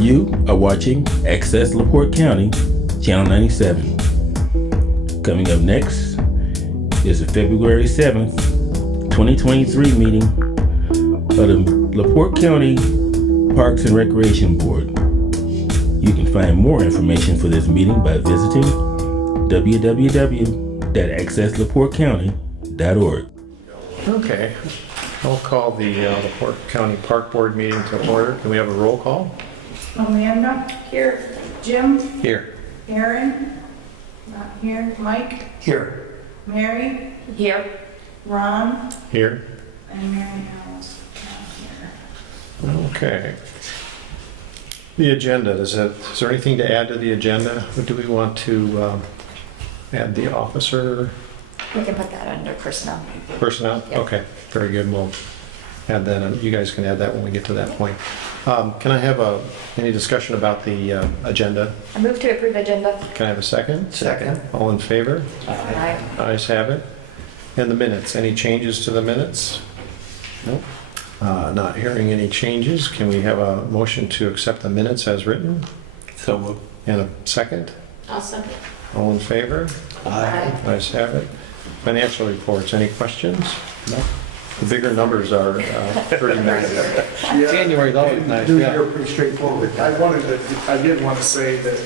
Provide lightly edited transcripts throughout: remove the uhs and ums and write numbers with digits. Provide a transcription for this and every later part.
You are watching Access LaPorte County, Channel 97. Coming up next is the February 7th, 2023 meeting of the LaPorte County Parks and Recreation Board. You can find more information for this meeting by visiting www.accesslaportecounty.org. Okay, I'll call the LaPorte County Park Board meeting to order. Can we have a roll call? Amanda? Here. Jim? Here. Aaron? Not here. Mike? Here. Mary? Here. Ron? Here. And Mary Alice? Not here. Okay. The agenda, is there anything to add to the agenda? Or do we want to add the officer We can put that under personnel. personnel? Yep. Okay, very good. We'll add that, and you guys can add that when we get to that point. Can I have any discussion about the agenda? I move to approve agenda. Can I have a second? Second. All in favor? Aye. Ayes have it. And the minutes, any changes to the minutes? Nope. Not hearing any changes, can we have a motion to accept the minutes as written? So moved. And a second? I'll second. All in favor? Aye. Ayes have it. Financial reports, any questions? No. The bigger numbers are pretty nice. January's always nice, New yeah. year, pretty straightforward. I did want to say that,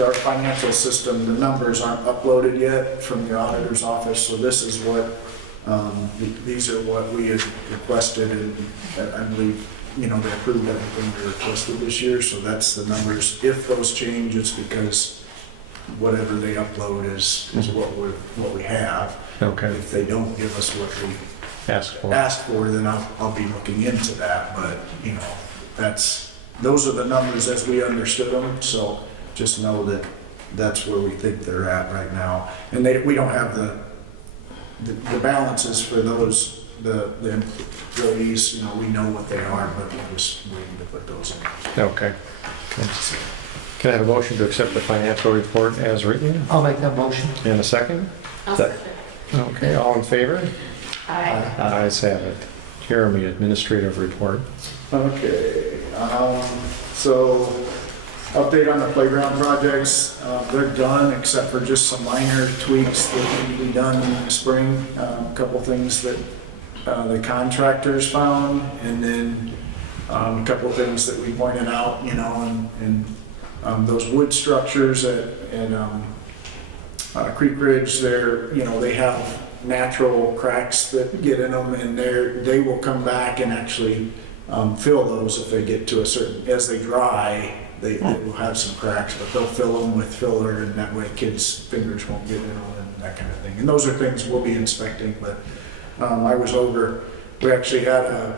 our financial system, the numbers aren't uploaded yet from the auditor's office, so this is what, these are what we had requested, and I believe, they approved everything we requested this year, so that's the numbers. If those change, it's because whatever they upload is what we have. Okay, If they don't give us what we ask for. asked for, then I'll be looking into that, but, those are the numbers as we understood them, so just know that that's where we think they're at right now. And we don't have the balances for those, the employees, we know what they are, but we're just waiting to put those in. Okay. Can I have a motion to accept the financial report as written? I'll make that motion. And a second? I'll Second. second. Okay, all in favor? Aye. Ayes have it. Jeremy, administrative report. Okay, so update on the playground projects. They're done except for just some minor tweaks that need to be done in the spring. A couple things that the contractors found, and then a couple things that we pointed out, and those wood structures at Creek Ridge, they have natural cracks that get in them, and they will come back and actually fill those if they get to a certain, as they dry, they will have some cracks, but they'll fill them with filler, and that way kids' fingers won't get in them and that kind of thing. And those are things we'll be inspecting, but I was over, we actually had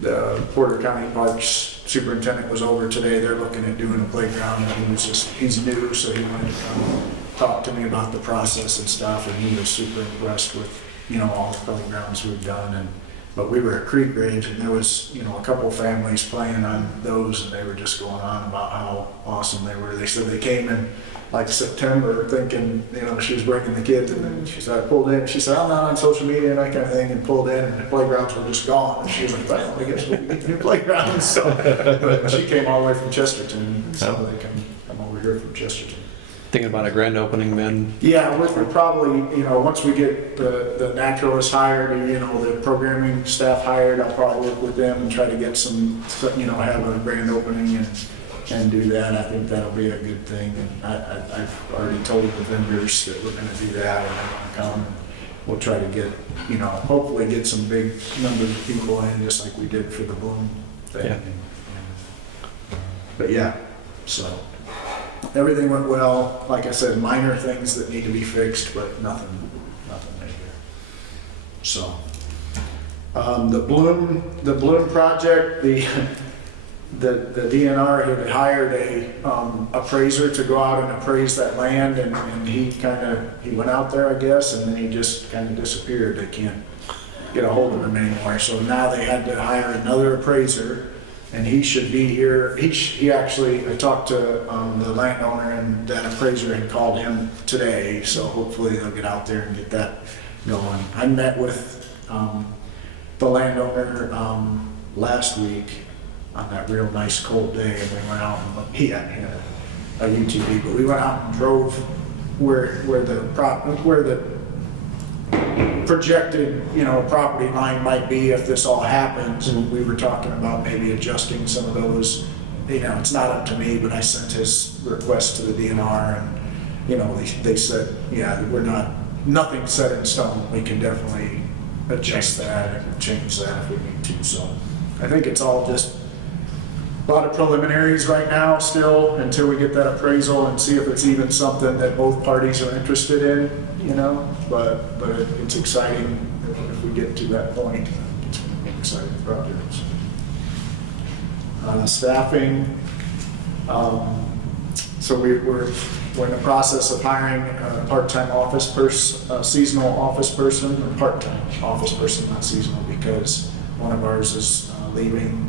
the Porter County Parks Superintendent was over today. They're looking at doing a playground, and he's new, so he wanted to come talk to me about the process and stuff, and he was super impressed with, all the playgrounds we've done. But we were at Creek Ridge, and there was, a couple families playing on those, and they were just going on about how awesome they were. They said they came in like September thinking, she was bringing the kids, and then she said, I pulled in, she said, I'm not on social media and that kind of thing, and pulled in, and the playgrounds were just gone. And she was like, well, I guess we need new playgrounds. So, but she came all the way from Chesterton, so they come over here from Chesterton. Thinking about a grand opening then? Yeah, we're probably, once we get the naturalists hired, or, the programming staff hired, I'll probably work with them and try to get some, have a grand opening and do that. I think that'll be a good thing. And I've already told the vendors that we're gonna do that, and they're gonna come, and we'll try to get, hopefully get some big numbers of people in, just like we did for the Bloom thing. Yeah. But yeah, so. Everything went well. Like I said, minor things that need to be fixed, but nothing major. So, the Bloom project, the DNR had hired a appraiser to go out and appraise that land, and he went out there, I guess, and then he just kind of disappeared. They can't get a hold of him anymore. So now they had to hire another appraiser. And he should be here. He actually, I talked to the landowner, and that appraiser had called him today, so hopefully they'll get out there and get that going. I met with the landowner last week, on that real nice cold day, and we went out and he had a UTV, but we went out and drove where the projected, property line might be if this all happens, and we were talking about maybe adjusting some of those. It's not up to me, but I sent his request to the DNR, and, they said, yeah, nothing's set in stone. We can definitely adjust that and change that if we need to. So I think it's all just a lot of preliminaries right now still until we get that appraisal and see if it's even something that both parties are interested in, but it's exciting if we get to that point. It's going to be an exciting project. Staffing, so we're in the process of hiring a part-time office person, seasonal office person, or part-time office person, not seasonal, because one of ours is leaving.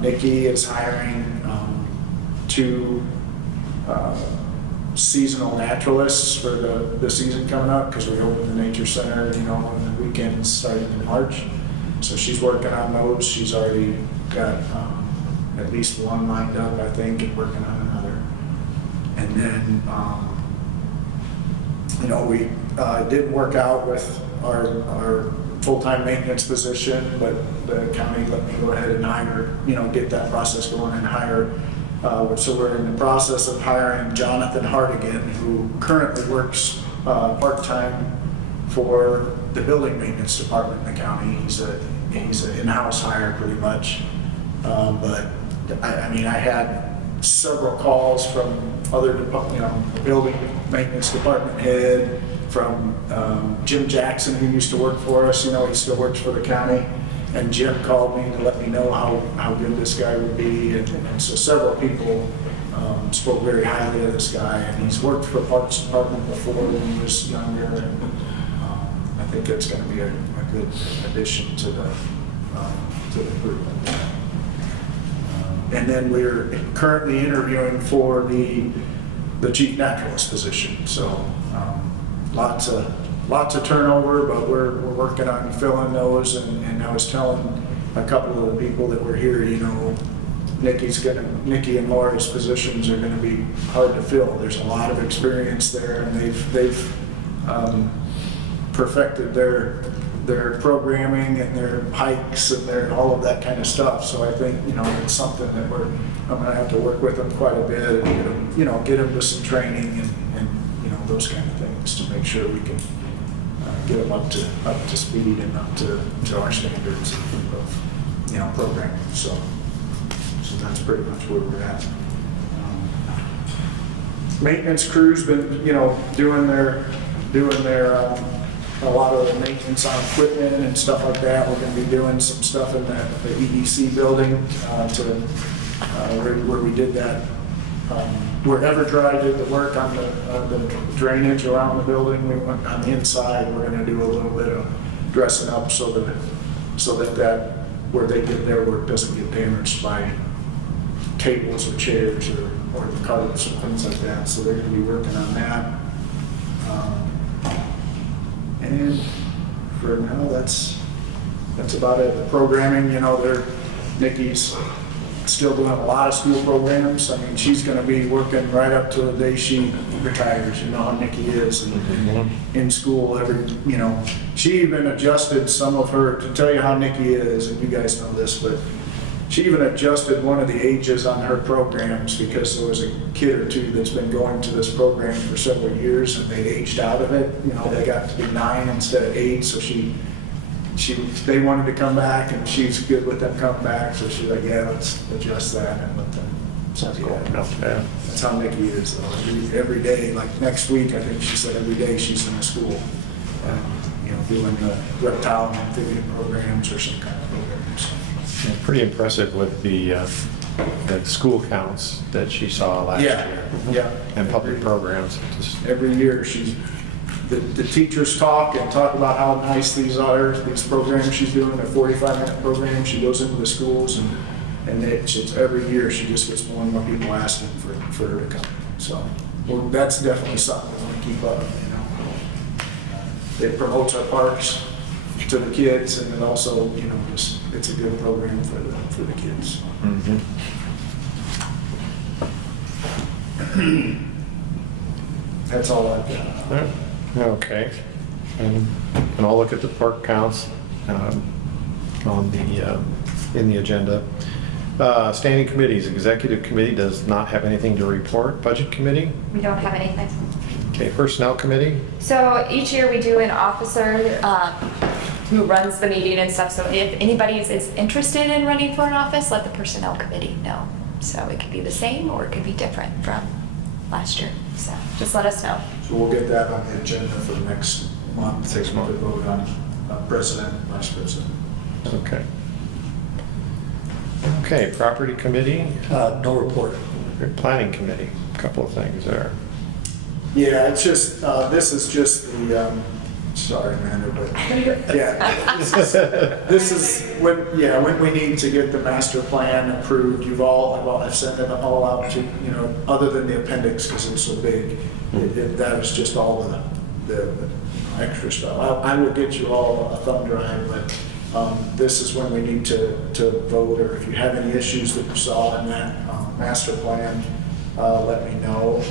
Nikki is hiring 2 seasonal naturalists for the season coming up, because we open the nature center, on the weekends starting in March. So she's working on those. She's already got at least one lined up, I think, and working on another. And then, we did work out with our full-time maintenance position, but the county let me go ahead and hire, get that process going and hire. So we're in the process of hiring Jonathan Hardigan, who currently works part-time for the building maintenance department in the county. He's an in-house hire pretty much. But I had several calls from other building maintenance department head, from Jim Jackson, who used to work for us. He still works for the county. And Jim called me to let me know how good this guy would be. And so several people spoke very highly of this guy. And he's worked for Parks Department before when he was younger. And I think it's going to be a good addition to the group. And then we're currently interviewing for the chief naturalist position. So lots of turnover, but we're working on filling those. And I was telling a couple of the people that were here, Nikki and Laura's positions are going to be hard to fill. There's a lot of experience there, and they've perfected their programming and their hikes and their all of that kind of stuff. So I think it's something that I'm going to have to work with them quite a bit and get them to some training and those kind of things to make sure we can get them up to speed and up to our standards of programming. So that's pretty much where we're at. Maintenance crew's been doing their a lot of the maintenance on equipment and stuff like that. We're going to be doing some stuff in the EDC building where we did that. Where Everdry did the work on the drainage around the building, we went on the inside. We're going to do a little bit of dressing up so that where they did their work doesn't get damaged by tables or chairs or the carpets and things like that. So they're going to be working on that. And for now, that's about it. The programming, Nikki's still doing a lot of school programs. She's going to be working right up to the day she retires. You know how Nikki is in school. She even adjusted some of her, to tell you how Nikki is, and you guys know this, but she even adjusted one of the ages on her programs because there was a kid or two that's been going to this program for several years and they aged out of it. They got to be 9 instead of 8, so they wanted to come back and she's good with them coming back. So she's like, yeah, let's adjust that and let them. Sounds cool. Yeah. That's how Nikki is though. Every day, like next week, I think she said every day she's in the school, doing the reptile and amphibian programs or some kind of programs. Yeah, pretty impressive with the school counts that she saw last year. Yeah. And public programs. Every year the teachers talk about how nice these programs she's doing, a 45-minute program. She goes into the schools and it's every year she just gets more and more people asking for her to come. So that's definitely something we want to keep up. It promotes our parks. to the kids, and it also, just, it's a good program for the kids. That's all I've got. Okay. And I'll look at the park counts on the, in the agenda. Standing committees, executive committee does not have anything to report. Budget committee? We don't have anything. Okay, personnel committee? So each year we do an officer who runs the meeting and stuff. So if anybody is interested in running for an office, let the personnel committee know. So it could be the same or it could be different from last year. So just let us know. So we'll get that on the agenda for next month. Next month. To vote on president, vice president. Okay. Okay, property committee, No report. planning committee, a couple of things there. Yeah, it's just, this is just the, sorry, Amanda, but, yeah. This is when we need to get the master plan approved. I've sent it all out to, other than the appendix, because it's so big. That is just all the extra stuff. I will get you all a thumb drive, but this is when we need to vote, or if you have any issues that you saw in that master plan, let me know.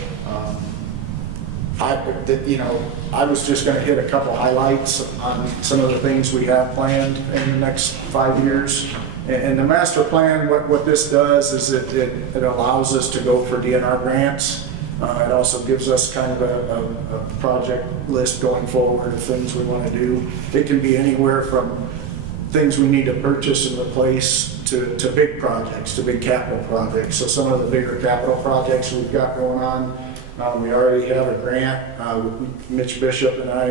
I was just going to hit a couple highlights on some of the things we have planned in the next 5 years. And the master plan, what this does is it allows us to go for DNR grants. It also gives us kind of a project list going forward of things we want to do. It can be anywhere from things we need to purchase and replace to big projects, to big capital projects. So some of the bigger capital projects we've got going on, we already have a grant. Mitch Bishop and I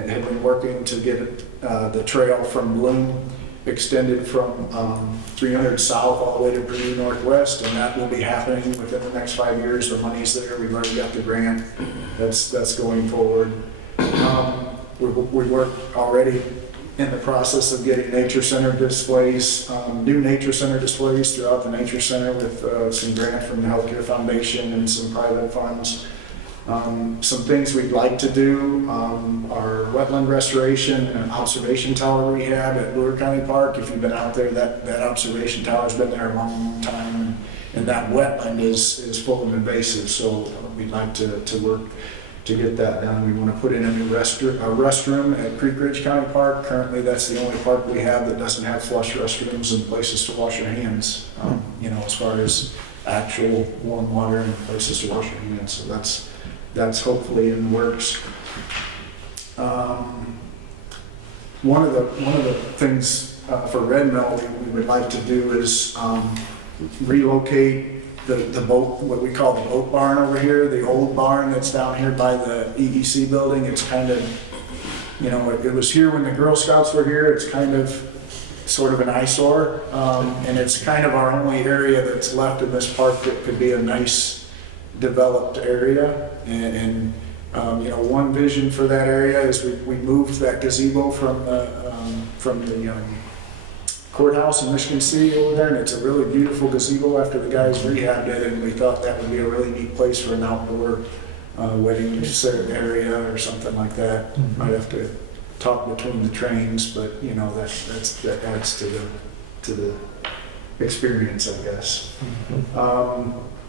have been working to get the trail from Bloom extended from 300 south all the way to Purdue Northwest, and that will be happening within the next 5 years. The money's there. We've already got the grant. That's going forward. We work already in the process of getting nature center displays, new nature center displays throughout the nature center with some grant from the Healthcare Foundation and some private funds. Some things we'd like to do are wetland restoration and observation tower rehab at Brewer County Park. If you've been out there, that observation tower's been there a long time, and that wetland is full of invasives, so we'd like to work to get that done. We want to put in a new restroom at Creek Ridge County Park. Currently, that's the only park we have that doesn't have flush restrooms and places to wash your hands, as far as actual warm water and places to wash your hands. So that's hopefully in the works. One of the things for Red Mill we would like to do is relocate the boat, what we call the boat barn over here, the old barn that's down here by the EEC building. It's kind of, it was here when the Girl Scouts were here. It's kind of sort of an eyesore, and it's kind of our only area that's left in this park that could be a nice developed area. And one vision for that area is we moved that gazebo from the courthouse in Michigan City over there, and it's a really beautiful gazebo after the guys rehabbed it, and we thought that would be a really neat place for an outdoor wedding area or something like that. Might have to talk between the trains, but that adds to the experience, I guess.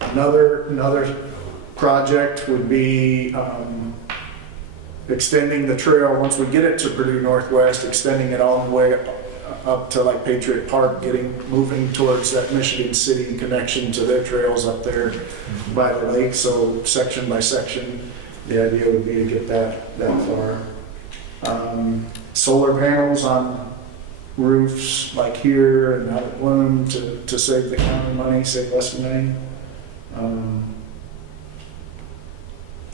Another project would be extending the trail once we get it to Purdue Northwest, extending it all the way up to like Patriot Park, moving towards that Michigan City connection to their trails up there by the lake. So section by section, the idea would be to get that far. Solar panels on roofs like here and out at Bloom to save the county money, save us money.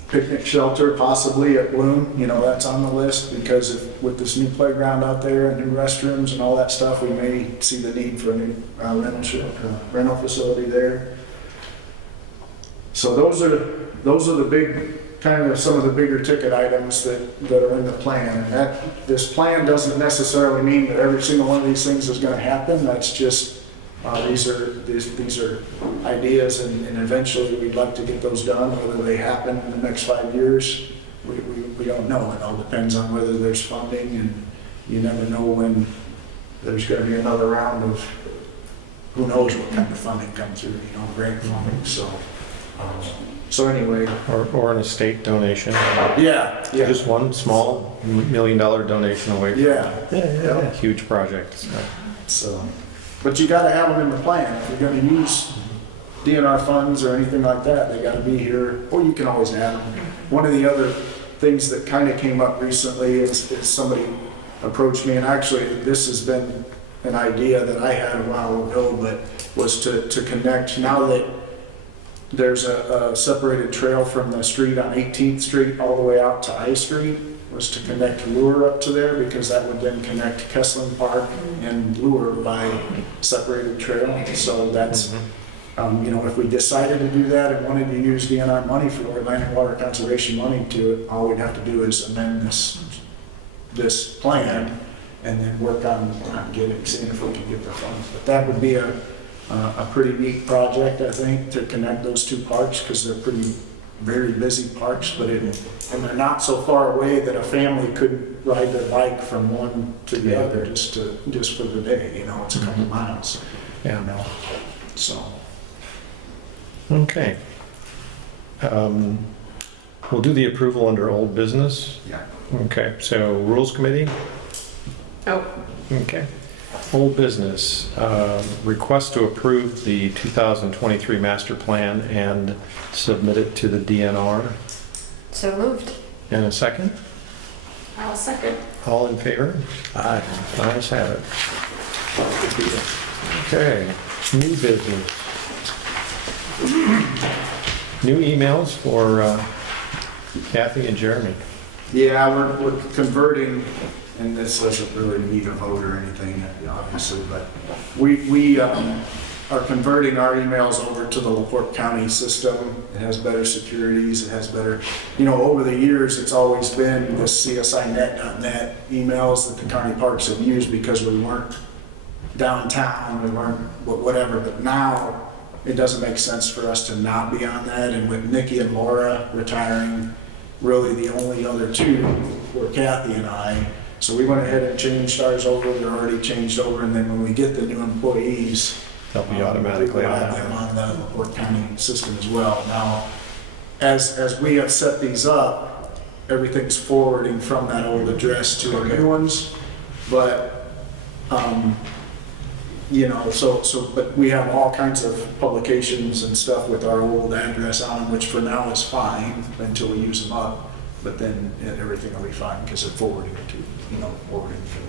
Picnic shelter possibly at Bloom, that's on the list, because with this new playground out there and new restrooms and all that stuff, we may see the need for a new rental facility there. So those are the big, kind of some of the bigger ticket items that are in the plan. And this plan doesn't necessarily mean that every single one of these things is going to happen. That's just these are ideas, and eventually we'd like to get those done. Whether they happen in the next 5 years, we don't know. It all depends on whether there's funding you never know when there's gonna be another round of, who knows what kind of funding comes through, grant funding, so anyway, Or an estate donation. yeah. Just one small $1 million donation away from Yeah, a huge project. So. so, but you gotta have them in the plan. If you're gonna use DNR funds or anything like that, they gotta be here, or you can always add them. One of the other things that kind of came up recently is somebody approached me, and actually this has been an idea that I had a while ago, but was to connect, now that there's a separated trail from the street on 18th Street all the way out to I Street, was to connect Lure up to there, because that would then connect Kessling Park and Lure by separated trail. So that's, if we decided to do that and wanted to use DNR money for it, land and water conservation money to it, all we'd have to do is amend this plan and then work on seeing if we can get the funds. But that would be a pretty neat project, I think, to connect those two parks, because they're very busy parks, and they're not so far away that a family could ride their bike from one to the other just for the day. It's a couple miles. Yeah. So. Okay. We'll do the approval under old business. Yeah. Okay, so Rules Committee? Oh. Okay. Old business, request to approve the 2023 master plan and submit it to the DNR. So moved. And a second? I'll second. All in favor? Aye. Ayes have it. Okay, new business. New emails for Kathy and Jeremy. Yeah, we're converting, and this doesn't really need a vote or anything, obviously, but we are converting our emails over to the LaPorte County system. It has better securities, it has better, over the years, it's always been the CSInet.net emails that the county parks have used, because we weren't downtown, we weren't whatever, but now it doesn't make sense for us to not be on that, and with Nikki and Laura retiring, really the only other two were Kathy and I. So we went ahead and changed ours over. They're already changed over, and then when we get the new employees, They'll be automatically we'll on have that. them on the LaPorte County system as well. Now, as we have set these up, everything's forwarding from that old address to our new ones, but but we have all kinds of publications and stuff with our old address on them, which for now is fine until we use them up. But then everything will be fine because they're forwarding to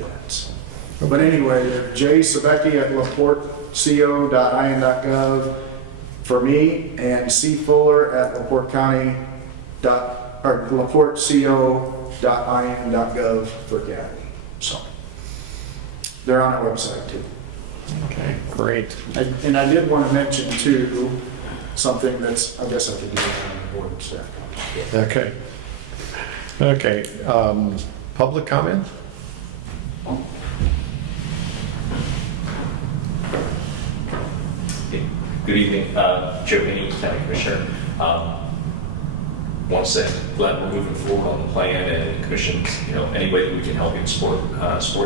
that. So. But anyway, J. Sebecki at laporteco.in.gov for me, and C. Fuller at laporteco.in.gov for Kathy. So they're on our website too. Okay, great. And I did want to mention too, something that's, I guess I could do that on the board and staff. Okay. Okay, public comment? Good evening, Joe Haney, County Commissioner. Want to say glad we're moving forward on the plan, and commission, any way that we can help you and support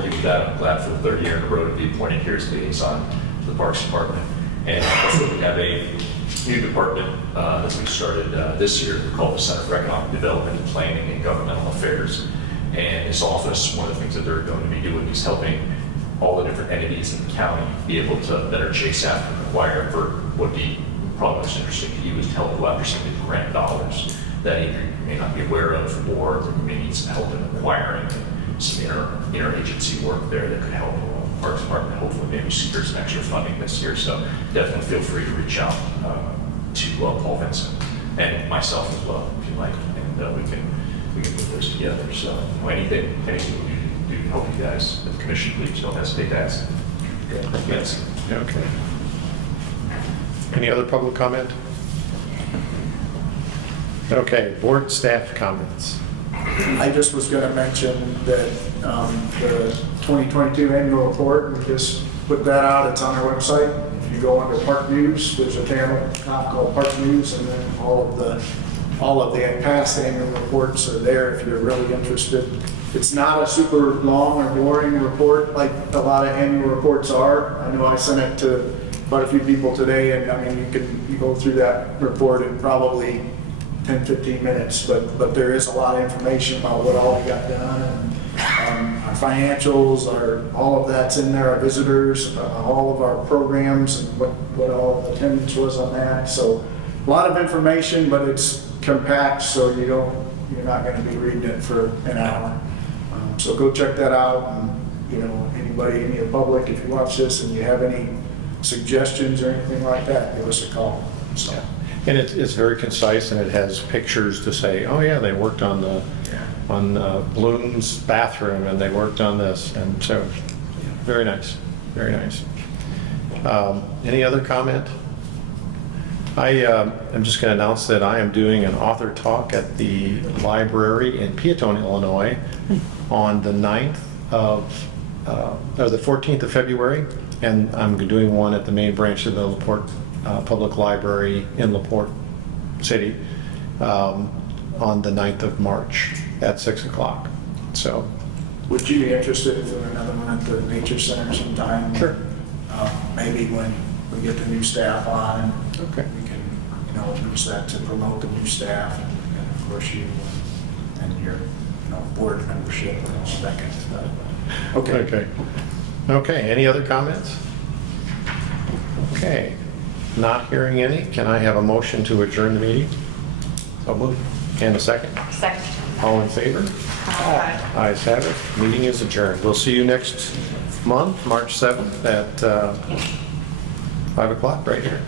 you with that. I'm glad for the third year in a row to be appointed here as liaison to the Parks Department. And also we have a new department that we started this year called the Center for Economic Development and Planning and Governmental Affairs. And this office, one of the things that they're going to be doing is helping all the different entities in the county be able to better chase after and acquire for what would be probably most interesting to you is to help go after some of these grant dollars that either you may not be aware of, or you may need some help in acquiring, some interagency work there that could help the Parks Department hopefully maybe secure some extra funding this year. So definitely feel free to reach out to Paul Vincent and myself as well if you like, and we can put those together. So anything we can do to help you guys with the commission, please don't hesitate to ask. Yes. Okay. Any other public comment? Okay, board staff comments. I just was going to mention that the 2022 annual report, we just put that out. It's on our website. If you go under Park News, there's a tab called Park News, and then all of the past annual reports are there if you're really interested It's not a super long or boring report like a lot of annual reports are. I know I sent it to quite a few people today, and I mean, you go through that report in probably 10, 15 minutes, but there is a lot of information about what all we got done. And, our financials, all of that's in there, our visitors, all of our programs, and what all the attendance was on that. So a lot of information, but it's compact, so you're not going to be reading it for an hour. So go check that out, and anybody, any of the public, if you watch this and you have any suggestions or anything like that, give us a call. So. And it's very concise, and it has pictures to say, oh yeah, they worked on Bloom's bathroom, and they worked on this, and so very nice, very nice. Any other comment? I'm just going to announce that I am doing an author talk at the library in Peatone, Illinois, on the 9th or the 14th of February, and I'm doing one at the main branch of the LaPorte Public Library in LaPorte City on the 9th of March at 6 o'clock. So, would you be interested in doing another one at the Nature Center sometime? Sure. Maybe when we get the new staff on, Okay. we can, use that to promote the new staff, and of course you and your, board membership and all that kind of stuff. Okay. Okay, any other comments? Okay, not hearing any, can I have a motion to adjourn the meeting? So moved. And a second? Second. All in favor? Ayes have it. Meeting is adjourned. We'll see you next month, March 7th at 5 o'clock right here.